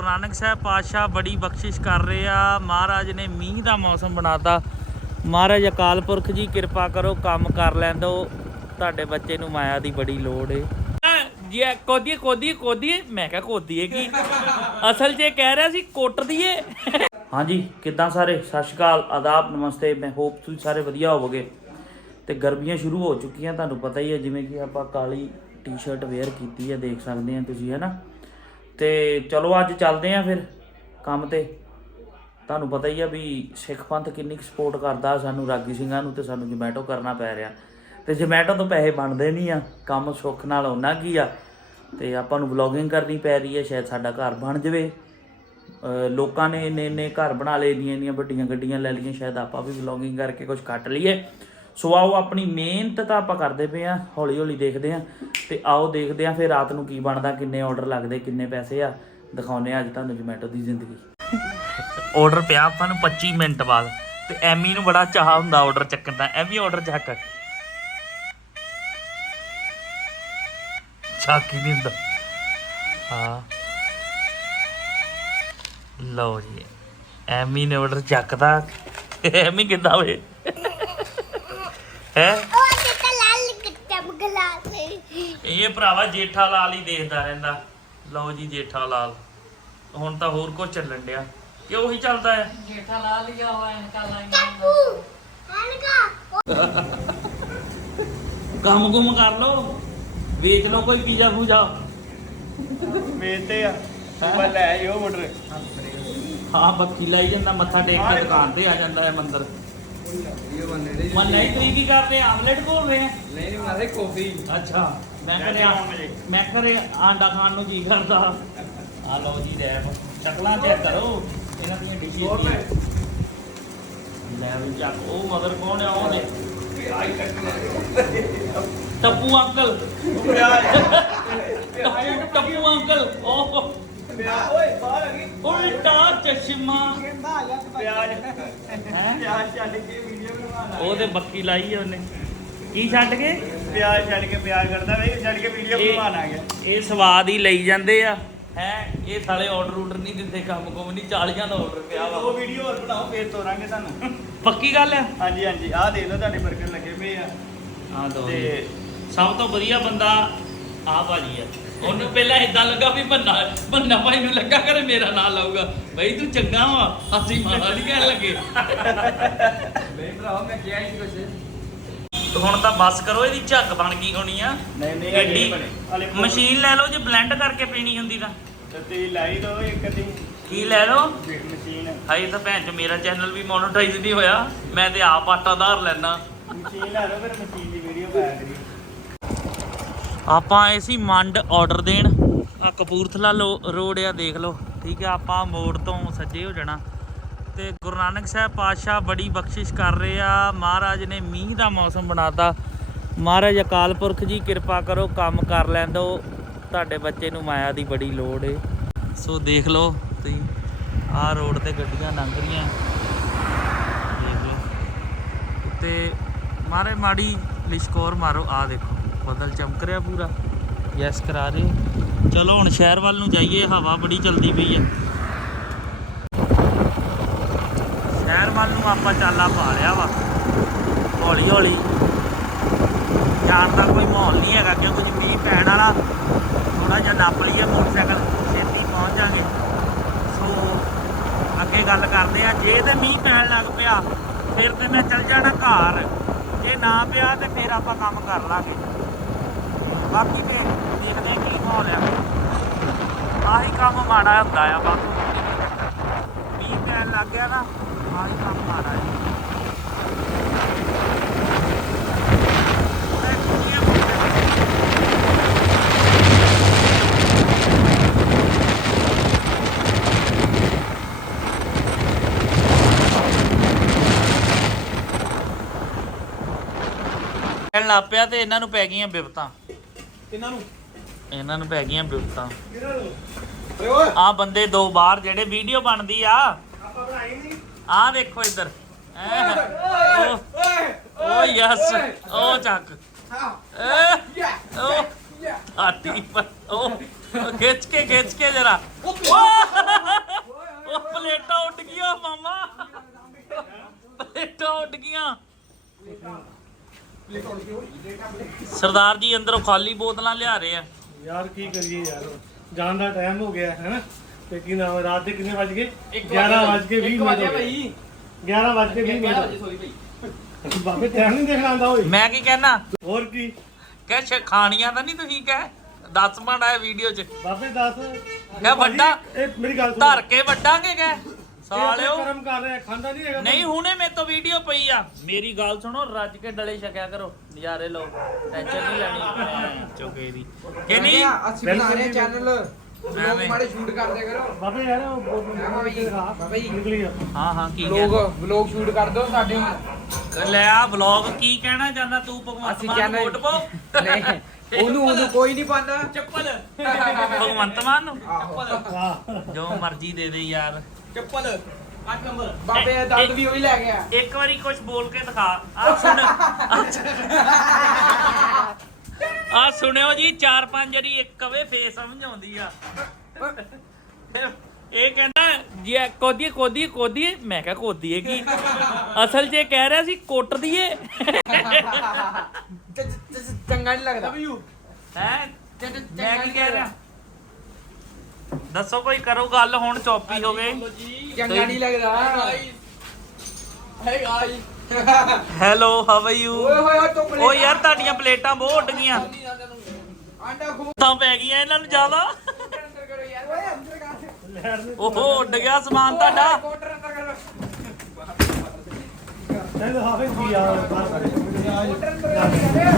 ਗੁਰੂ ਨਾਨਕ ਸਾਹਿਬ ਪਾਤਸ਼ਾਹ ਬੜੀ ਬਖਸ਼ਿਸ਼ ਕਰ ਰਹੇ ਆ। ਮਹਾਰਾਜ ਨੇ ਮੀਂਹ ਦਾ ਮੌਸਮ ਬਣਾਤਾ। ਮਹਾਰਾਜ ਅਕਾਲ ਪੁਰਖ ਜੀ, ਕਿਰਪਾ ਕਰੋ, ਕੰਮ ਕਰ ਲੈਂਦੋ। ਤੁਹਾਡੇ ਬੱਚੇ ਨੂੰ ਮਾਇਆ ਦੀ ਬੜੀ ਲੋੜ ਏ। ਜੀ ਕੋਦੀ ਕੋਦੀ ਕੋਦੀ ਮੈਂ ਕਿਹਾ ਕੋਦੀ ਕੀ? ਅਸਲ 'ਚ ਇਹ ਕਹਿ ਰਿਹਾ ਸੀ, ਕੁੱਟ ਦਈਏ। ਹਾਂਜੀ, ਕਿੱਦਾਂ ਸਾਰੇ? ਸਤਿ ਸ਼੍ਰੀ ਅਕਾਲ, ਆਦਾਬ, ਨਮਸਤੇ। ਮੈਂ ਹੋਪ ਤੁਸੀਂ ਸਾਰੇ ਵਧੀਆ ਹੋਵੋਗੇ। ਤੇ ਗਰਮੀਆਂ ਸ਼ੁਰੂ ਹੋ ਚੁੱਕੀਆਂ, ਤੁਹਾਨੂੰ ਪਤਾ ਹੀ ਹੈ, ਜਿਵੇਂ ਕਿ ਆਪਾਂ ਕਾਲੀ ਟੀ-ਸ਼ਰਟ ਵੇਅਰ ਕੀਤੀ ਹੈ, ਦੇਖ ਸਕਦੇ ਆ ਤੁਸੀਂ, ਹੈ ਨਾ? ਤੇ ਚਲੋ ਅੱਜ ਚੱਲਦੇ ਆ ਫਿਰ ਕੰਮ ਤੇ। ਤੁਹਾਨੂੰ ਪਤਾ ਹੀ ਆ ਵੀ ਸਿੱਖ ਪੰਥ ਕਿੰਨੀ ਕੁ ਸਪੋਰਟ ਕਰਦਾ ਸਾਨੂੰ ਰਾਗੀ ਸਿੰਘਾਂ ਨੂੰ ਤੇ ਸਾਨੂੰ ਜਮੈਟੋ ਕਰਨਾ ਪੈ ਰਿਹਾ। ਤੇ ਜਮੈਟੋ ਤੋਂ ਪੈਸੇ ਬਣਦੇ ਨਹੀਂ ਆ, ਕੰਮ ਸੁੱਖ ਨਾਲ ਉਹਨਾਂ ਕੀ ਆ। ਤੇ ਆਪਾਂ ਨੂੰ ਵਲੌਗਿੰਗ ਕਰਨੀ ਪੈ ਰਹੀ ਹੈ ਸ਼ਾਇਦ ਸਾਡਾ ਘਰ ਬਣ ਜਾਵੇ। ਲੋਕਾਂ ਨੇ ਇੰਨੇ ਇੰਨੇ ਘਰ ਬਣਾ ਲਏ ਇੰਨੀਆਂ ਇੰਨੀਆਂ ਵੱਡੀਆਂ ਗੱਡੀਆਂ ਲੈ ਲਈਆਂ, ਸ਼ਾਇਦ ਆਪਾਂ ਵੀ ਵਲੌਗਿੰਗ ਕਰਕੇ ਕੁਝ ਕੱਟ ਲਈਏ। ਸੋ ਆਓ ਆਪਣੀ ਮਿਹਨਤ ਤਾਂ ਆਪਾਂ ਕਰਦੇ ਪਏ ਆ ਹੌਲੀ ਹੌਲੀ ਦੇਖਦੇ ਆ ਤੇ ਆਓ ਦੇਖਦੇ ਆ ਫਿਰ ਰਾਤ ਨੂੰ ਕੀ ਬਣਦਾ, ਕਿੰਨੇ ਆਰਡਰ ਲੱਗਦੇ, ਕਿੰਨੇ ਪੈਸੇ ਆ ਦਿਖਾਉਨੇ ਆ ਅੱਜ ਤੁਹਾਨੂੰ ਜਮੈਟੋ ਦੀ ਜ਼ਿੰਦਗੀ। ਆਰਡਰ ਪਿਆ ਆਪਾਂ ਨੂੰ 25 ਮਿੰਟ ਬਾਅਦ ਤੇ ਐਮੀ ਨੂੰ ਬੜਾ ਚਾਹ ਹੁੰਦਾ ਆਰਡਰ ਚੱਕਣ ਦਾ, ਐਮੀ ਆਰਡਰ ਚੱਕ। ਚੱਕ ਹੀ ਨਹੀਂ ਹੁੰਦਾ। ਹਾਂ। ਲਓ ਜੀ, ਐਮੀ ਨੇ ਆਰਡਰ ਚੱਕਦਾ। ਐਮੀ ਕਿੱਦਾਂ ਵੇ? ਹੈ? ਉਹ ਤੇ ਤਾਂ ਲਾਲ ਕਿੱਟਾ ਬਗਲਾ ਸੇ ਇਹ ਭਰਾਵਾ ਜੇਠਾ ਲਾਲ ਹੀ ਦੇਖਦਾ ਰਹਿੰਦਾ। ਲਓ ਜੀ ਜੇਠਾ ਲਾਲ। ਹੁਣ ਤਾਂ ਹੋਰ ਕੁਝ ਚੱਲਣ ਡਿਆ। ਕਿ ਉਹੀ ਚੱਲਦਾ ਹੈ। ਟੱਪੂ ਹਲਕਾ ਕੰਮ ਕੁਮ ਕਰ ਲਓ। ਵੇਚ ਲਓ ਕੋਈ ਪੀਜ਼ਾ ਪੂਜਾ। ਵੇਚਦੇ ਆ। ਪਰ ਲੈ ਆਇਓ ਆਰਡਰ ਹਾਂ ਬੱਕੀ ਲਾਈ ਜਾਂਦਾ ਮੱਥਾ ਟੇਕ ਕੇ ਦੁਕਾਨ ਤੇ ਆ ਜਾਂਦਾ ਹੈ ਮੰਦਰ। ਮਨ ਨਹੀਂ ਤੁਸੀਂ ਕੀ ਕਰਦੇ ਆਮਲੇਟ ਬੋਲ ਰਹੇ ਆ। ਨਹੀਂ ਨਹੀਂ ਮਾਰੇ ਕਾਫੀ। ਅੱਛਾ ਮੈਂ ਕਰਿਆ ਮੈਂ ਕਰੇ ਆਂਡਾ ਖਾਣ ਨੂੰ ਕੀ ਕਰਦਾ? ਆ ਲਓ ਜੀ ਰੈਪ। ਸ਼ਕਲਾਂ ਚੈੱਕ ਕਰੋ ਇਹਨਾਂ ਦੀਆਂ ਡਿਸ਼ੇਸ ਲੈ ਵੀ ਚੱਕ ਉਹ ਮਦਰ ਕੌਣ ਆ ਉਹਨੇ ਟੱਪੂ ਅੰਕਲ। ਟੱਪੂ ਅੰਕਲ ਉਹ ਓਏ ਬਾਹਰ ਆ ਗਈ। ਉਲਟਾ ਚਸ਼ਮਾ। ਪਿਆਜ ਹੈ ਪਿਆਜ ਛੱਡ ਕੇ ਬਣਾਉਣਾ ਉਹਦੇ ਬੱਕੀ ਲਾਈ ਆ ਉਹਨੇ। ਕੀ ਛੱਡ ਕੇ? ਪਿਆਜ ਛੱਡ ਕੇ ਪਿਆਜ ਕਰਦਾ ਵੇ ਛੱਡ ਕੇ ਵੀਡੀਓ ਬਣਾਉਣਾ ਗਿਆ ਇਹ ਸਵਾਦ ਹੀ ਲਈ ਜਾਂਦੇ ਆ। ਹੈ ਇਹ ਸਾਲੇ ਆਰਡਰ ਆਰਡਰ ਨਹੀਂ ਦਿੰਦੇ ਕੰਮ ਕੁਮ ਨਹੀਂ ਚਾਲੀਆਂ ਦਾ ਆਰਡਰ ਪਿਆ ਉਹ ਵਾ ਵੀਡੀਓ ਹੋਰ ਬਣਾਓ ਫੇਰ ਤੋਰਾਂਗੇ ਤੁਹਾਨੂੰ। ਪੱਕੀ ਗੱਲ ਆ? ਹਾਂਜੀ ਹਾਂਜੀ ਆਹ ਦੇਖ ਲਓ ਤੁਹਾਡੇ ਬਰਗਰ ਲੱਗੇ ਪਏ ਆ। ਹਾਂ ਦੋ ਤੇ ਸਭ ਤੋਂ ਵਧੀਆ ਬੰਦਾ ਆ ਭਾਜੀ ਆ। ਉਹਨੂੰ ਪਹਿਲਾਂ ਇਦਾਂ ਲੱਗਾ ਵੀ ਬੰਨਾ ਬੰਨਾ ਭਾਈ ਨੂੰ ਲੱਗਾ ਕਰੇ ਮੇਰਾ ਨਾਂ ਲਾਊਗਾ। ਬਈ ਤੂੰ ਚੰਗਾ ਵਾ ਅਸੀਂ ਮਾੜਾ ਨਹੀਂ ਕਹਿਣ ਲੱਗੇ। ਨਹੀਂ ਭਰਾਵਾ ਮੈਂ ਕਿਹਾ ਹੀ ਕੁਛ। ਹੁਣ ਤਾਂ ਬਸ ਕਰੋ ਇਹਦੀ ਝੱਗ ਬਣ ਗਈ ਹੋਣੀ ਆ। ਨਹੀਂ ਨਹੀਂ ਐਡੀ ਮਸ਼ੀਨ ਲੈ ਲਓ ਜੇ ਬਲੈਂਡ ਕਰਕੇ ਪੀਣੀ ਹੁੰਦੀ ਤਾਂ। ਤੇ ਲਾਈ ਦੋ ਇੱਕ ਦੀ ਕੀ ਲੈ ਲਓ? ਮਸ਼ੀਨ। ਹਾਈ ਤਾਂ ਭੈਣ ਚ ਮੇਰਾ ਚੈਨਲ ਵੀ ਮੋਨੋਟਾਈਜ਼ ਨਹੀਂ ਹੋਇਆ। ਮੈਂ ਤੇ ਆਪ ਆਟਾ ਧਾਰ ਲੈਣਾ ਮਸ਼ੀਨ ਲਾ ਲਓ ਫਿਰ ਮਸ਼ੀਨ ਦੀ ਵੀਡੀਓ ਪਾਇਆ ਕਰੀ ਆਪਾਂ ਆਏ ਸੀ ਮੰਡ ਆਰਡਰ ਦੇਣ। ਆ ਕਪੂਰਥਲਾ ਲੋ- ਰੋਡ ਆ, ਦੇਖ ਲਓ। ਠੀਕ ਆ, ਆਪਾਂ ਮੋੜ ਤੋਂ ਸੱਜੇ ਹੋ ਜਾਣਾ। ਤੇ ਗੁਰੂ ਨਾਨਕ ਸਾਹਿਬ ਪਾਤਸ਼ਾਹ ਬੜੀ ਬਖਸ਼ਿਸ਼ ਕਰ ਰਹੇ ਆ। ਮਹਾਰਾਜ ਨੇ ਮੀਂਹ ਦਾ ਮੌਸਮ ਬਣਾਤਾ। ਮਹਾਰਾਜ ਅਕਾਲ ਪੁਰਖ ਜੀ, ਕਿਰਪਾ ਕਰੋ, ਕੰਮ ਕਰ ਲੈਂਦੋ। ਤੁਹਾਡੇ ਬੱਚੇ ਨੂੰ ਮਾਇਆ ਦੀ ਬੜੀ ਲੋੜ ਏ। ਸੋ ਦੇਖ ਲਓ ਤੁਸੀਂ, ਆਹ ਰੋਡ ਤੇ ਗੱਡੀਆਂ ਲੰਘ ਰਹੀਆਂ। ਦੇਖ ਲਓ। ਉੱਤੇ ਮਾਰੇ ਮਾੜੀ ਲਿਸ਼ਕੌਰ ਮਾਰੋ ਆ ਦੇਖੋ। ਬਦਲ ਚਮਕ ਰਿਹਾ ਪੂਰਾ। ਯੈਸ ਕਰਾ ਰਹੇ। ਚਲੋ, ਹੁਣ ਸ਼ਹਿਰ ਵੱਲ ਨੂੰ ਜਾਈਏ, ਹਵਾ ਬੜੀ ਚਲਦੀ ਪਈ ਹੈ ਸ਼ਹਿਰ ਵੱਲ ਨੂੰ ਆਪਾਂ ਚਾਲਾ ਪਾ ਲਿਆ ਵਾ। ਹੌਲੀ ਹੌਲੀ। ਜਾਣ ਦਾ ਕੋਈ ਮਾਹੌਲ ਨਹੀਂ ਹੈਗਾ, ਕਿਉਂਕਿ ਜੇ ਮੀਂਹ ਪੈਣ ਵਾਲਾ ਥੋੜਾ ਜਿਹਾ ਨੱਪ ਲਈਏ ਮੋਟਰਸਾਈਕਲ, ਛੇਤੀ ਪਹੁੰਚ ਜਾਾਂਗੇ। ਸੋ ਅੱਗੇ ਗੱਲ ਕਰਦੇ ਆ, ਜੇ ਤੇ ਮੀਂਹ ਪੈਣ ਲੱਗ ਪਿਆ, ਫਿਰ ਤੇ ਮੈਂ ਚੱਲ ਜਾਣਾ ਘਰ। ਜੇ ਨਾ ਪਿਆ ਤੇ ਫਿਰ ਆਪਾਂ ਕੰਮ ਕਰ ਲਾਂਗੇ। ਬਾਕੀ ਤੇ ਦੇਖਦੇ ਕੀ ਮਾਹੌਲ ਆ। ਆਹੀ ਕੰਮ ਮਾੜਾ ਹੁੰਦਾ ਆ ਬਾਕੀ ਮੀਂਹ ਪੈਣ ਲੱਗ ਗਿਆ ਨਾ, ਆਹੀ ਕੰਮ ਮਾੜਾ ਹੈ ਲੱਗ ਪਿਆ ਤੇ ਇਹਨਾਂ ਨੂੰ ਪੈ ਗਈਆਂ ਬਿਪਤਾਂ ਕਿੰਨਾਂ ਨੂੰ? ਇਹਨਾਂ ਨੂੰ ਪੈ ਗਈਆਂ ਓਏ ਓਏ। ਆ ਬੰਦੇ ਦੋ ਬਾਹਰ ਜਿਹੜੇ ਵੀਡੀਓ ਬਣਦੀ ਆ। ਆਪਾਂ ਬਣਾਈ ਨਹੀਂ। ਆ ਦੇਖੋ ਇੱਧਰ। ਉਹ ਯਸ। ਉਹ ਚੱਕ। ਹਾਂ। ਯਾ ਆਟੀ ਪਰ ਉਹ ਖਿੱਚ ਕੇ ਖਿੱਚ ਕੇ ਜਰਾ। ਸਰਦਾਰ ਜੀ ਅੰਦਰੋਂ ਖਾਲੀ ਬੋਤਲਾਂ ਲਿਆ ਰਹੇ ਆ। ਯਾਰ ਕੀ ਕਰੀਏ ਯਾਰ? ਜਾਣ ਦਾ ਟਾਈਮ ਹੋ ਗਿਆ ਹੈ ਨਾ ਤੇ ਕੀ ਨਾਮ ਹੈ, ਰਾਤ ਦੇ ਕਿੰਨੇ ਵੱਜ ਗਏ? ਇੱਕ 11 ਵੱਜ ਕੇ 20 ਇੱਕ ਮਿੰਟ ਵਜੇ ਹੋ ਗਏ। ਭਾਈ। 11 ਵੱਜ ਕੇ 20 11 ਵਜੇ ਮਿੰਟ ਬਾਬੇ ਟਾਈਮ ਨਹੀਂ ਦੇਖਣਾ ਆਉਂਦਾ ਓਏ। ਮੈਂ ਕੀ ਕਹਿਣਾ? ਹੋਰ ਕੀ? ਕਹਿ ਛ ਖਾਣੀਆਂ ਤਾਂ ਨਹੀਂ ਤੁਸੀਂ ਕਹਿ? ਦੱਸ ਮਾੜਾ ਵੀਡੀਓ 'ਚ। ਬਾਬੇ ਦੱਸ। ਇਹ ਵੱਡਾ ਇਹ ਮੇਰੀ ਗੱਲ ਸੁਣ। ਧਰ ਕੇ ਵੱਡਾਂਗੇ ਕਹਿ? ਸਾਲਿਓ। ਕਰਮ ਕਰ ਰਿਹਾ ਖਾਂਦਾ ਨਹੀਂ ਹੈਗਾ ਨਹੀਂ ਹੁਣੇ ਮੇਰੇ ਤੋਂ ਵੀਡੀਓ ਪਈ ਆ। ਮੇਰੀ ਗੱਲ ਸੁਣੋ ਰੱਜ ਕੇ ਡਲੇ ਛਕਿਆ ਕਰੋ। ਨਜ਼ਾਰੇ ਲਓ ਟੈਨਸ਼ਨ ਨਹੀਂ ਲੈਣੀ। ਚੋਕੇ ਦੀ। ਕਿ ਨਹੀਂ ਅਸੀਂ ਬਣਾ ਰਹੇ ਚੈਨਲ। ਲੋਕ ਮਾੜੇ ਸ਼ੂਟ ਕਰਦੇ ਕਰੋ। ਬਾਬੇ ਯਾਰ ਬਾਬਾ ਜੀ, ਦਿਖਾ। ਬਾਬਾ ਜੀ। ਨਿਕਲੀ ਆ। ਹਾਂ ਹਾਂ ਕੀ ਲੋਕ ਵਲੌਗ ਸ਼ੂਟ ਕਰ ਦੋ ਸਾਡੇ ਲੈ ਆ ਵਲੌਗ ਕੀ ਕਹਿਣਾ ਚਾਹੁੰਦਾ ਤੂੰ ਭਗਵੰਤ ਮਾਨ ਕਹਿੰਦੇ- ਵੋਟ ਪਾਓ? ਨਹੀਂ ਉਹਨੂੰ ਉਹਨੂੰ ਕੋਈ ਨਹੀਂ ਪਾਉਂਦਾ। ਚੱਪਲ। ਭਗਵੰਤ ਮਾਨ ਨੂੰ? ਜੋ ਮਰਜ਼ੀ ਦੇ ਦੇ ਯਾਰ। ਚੱਪਲ। 8 ਨੰਬਰ। ਬਾਬੇ ਦਾ ਦੰਦ ਵੀ ਉਹੀ ਲੈ ਗਿਆ। ਇੱਕ ਵਾਰੀ ਕੁਝ ਬੋਲ ਕੇ ਦਿਖਾ। ਆ ਸੁਣ। ਆ ਸੁਣਿਓ ਜੀ ਚਾਰ ਪੰਜ ਵਾਰੀ ਇੱਕ ਕਵੇ ਫੇਸ ਸਮਝ ਆਉਂਦੀ ਆ। ਇਹ ਕਹਿੰਦਾ ਜੀ ਕੋਦੀ ਕੋਦੀ ਕੋਦੀ ਮੈਂ ਕਿਹਾ ਕੋਦੀ ਕੀ ਅਸਲ 'ਚ ਇਹ ਕਹਿ ਰਿਹਾ ਸੀ ਕੁੱਟ ਦਈਏ। ਚ- ਚ- ਚ- ਚੰਗਾ ਨਹੀਂ ਲੱਗਦਾ। ਹੈ? ਚ- ਚ- ਮੈਂ ਕੀ ਕਹਿ ਰਿਹਾ। ਦੱਸੋ ਕੋਈ ਕਰੋ ਗੱਲ ਹੁਣ ਚੌਪੀ ਹੋ ਗਏ ਚੰਗਾ ਨਹੀਂ ਲੱਗਦਾ। Hey guy hello how are you ਓਏ ਹੋਏ ਓਏ ਟੋਕਲੇ ਓ ਯਾਰ ਤੁਹਾਡੀਆਂ ਪਲੇਟਾਂ ਬਹੁਤ ਉੱਡ ਗਈਆਂ। ਆਂਡਾ ਖੂ ਤਾਂ ਪੈ ਗਈਆਂ ਇਹਨਾਂ ਨੂੰ ਜ਼ਿਆਦਾ। ਅੰਦਰ ਕਰੋ ਯਾਰ ਓਏ ਅੰਦਰ ਕਰ। ਲੈਣ ਦੇ ਓਹੋ ਉੱਡ ਗਿਆ ਸਮਾਨ ਤੁਹਾਡਾ। ਕੋਟਰ ਅੰਦਰ ਕਰੋ ਨਹੀਂ ਦਿਖਾਵੇ ਕੀ ਆ ਬਾਹਰ ਕੱਢ ਕੋਟਰ ਅੰਦਰ ਕਰੋ। ਯਾਰ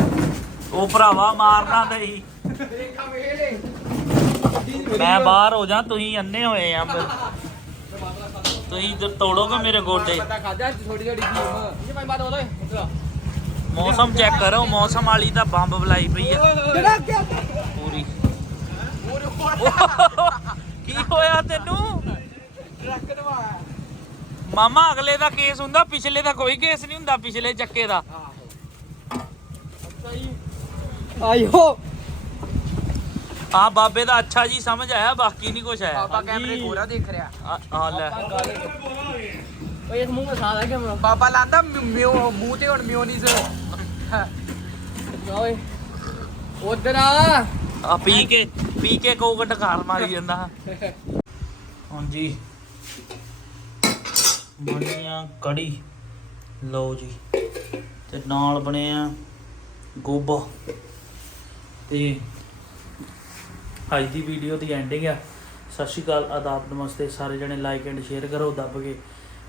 ਉਹ ਭਰਾਵਾ ਮਾਰਨਾ ਦੇਖਾ ਵੇਲੇ ਮੈਂ ਬਾਹਰ ਹੋ ਜਾ ਤੁਸੀਂ ਅੰਨੇ ਹੋਏ ਆ ਤੁਸੀਂ ਜੋ ਤੋੜੋਗੇ ਮੇਰੇ ਗੋਡੇ। ਇੱਧਰ ਮੌਸਮ ਚੈੱਕ ਕਰੋ ਮੌਸਮ ਵਾਲੀ ਤਾਂ ਬੰਬ ਬਲਾਈ ਪਈ ਆ। ਪੂਰੀ। ਕੀ ਹੋਇਆ ਤੈਨੂੰ? ਟਰੱਕ ਦਵਾ ਮਾਮਾ ਅਗਲੇ ਦਾ ਕੇਸ ਹੁੰਦਾ ਪਿਛਲੇ ਦਾ ਕੋਈ ਕੇਸ ਨਹੀਂ ਹੁੰਦਾ ਪਿਛਲੇ ਚੱਕੇ ਦਾ। ਆਇਓ ਆ ਬਾਬੇ ਦਾ ਅੱਛਾ ਜੀ ਸਮਝ ਆਇਆ ਬਾਕੀ ਨਹੀਂ ਕੁਛ ਆਇਆ। ਬਾਬਾ ਕੈਮਰੇ ਕੋਲਾ ਦੇਖ ਰਿਹਾ। ਆ ਆ ਲੈ। ਓਏ ਇਸ ਮੂੰਹ ਮੇ ਸਾਦਾ ਕੈਮਰਾ। ਬਾਬਾ ਲਾਂਦਾ ਮਿਓ ਮੂੰਹ ਤੇ ਹੁਣ ਮਿਓਨੀਜ਼ ਓਏ ਉਧਰ ਆ। ਆ ਪੀ ਕੇ ਪੀ ਕੇ ਕੋਕ ਢਕਾਰ ਮਾਰੀ ਜਾਂਦਾ। ਹਾਂਜੀ ਬਣੀਆਂ ਕੜੀ। ਲਓ ਜੀ ਤੇ ਨਾਲ ਬਣਿਆ ਗੋਬਾ। ਤੇ ਅੱਜ ਦੀ ਵੀਡੀਓ ਦੀ ਐਂਡਿੰਗ ਆ। ਸਤਿ ਸ਼੍ਰੀ ਅਕਾਲ, ਆਦਾਬ, ਨਮਸਤੇ। ਸਾਰੇ ਜਣੇ ਲਾਈਕ ਐਂਡ ਸ਼ੇਅਰ ਕਰੋ, ਦੱਬ ਕੇ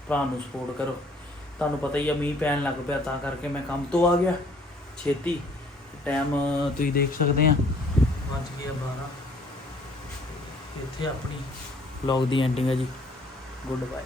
ਭਰਾ ਨੂੰ ਸਪੋਰਟ ਕਰੋ। ਤੁਹਾਨੂੰ ਪਤਾ ਹੀ ਆ, ਮੀਂਹ ਪੈਣ ਲੱਗ ਪਿਆ, ਤਾਂ ਕਰਕੇ ਮੈਂ ਕੰਮ ਤੋਂ ਆ ਗਿਆ। ਛੇਤੀ। ਟਾਈਮ ਤੁਸੀਂ ਦੇਖ ਸਕਦੇ ਆ। ਵੱਜ ਗਿਆ 12 ਇੱਥੇ ਆਪਣੀ ਵਲੌਗ ਦੀ ਐਂਡਿੰਗ ਹੈ ਜੀ। Good bye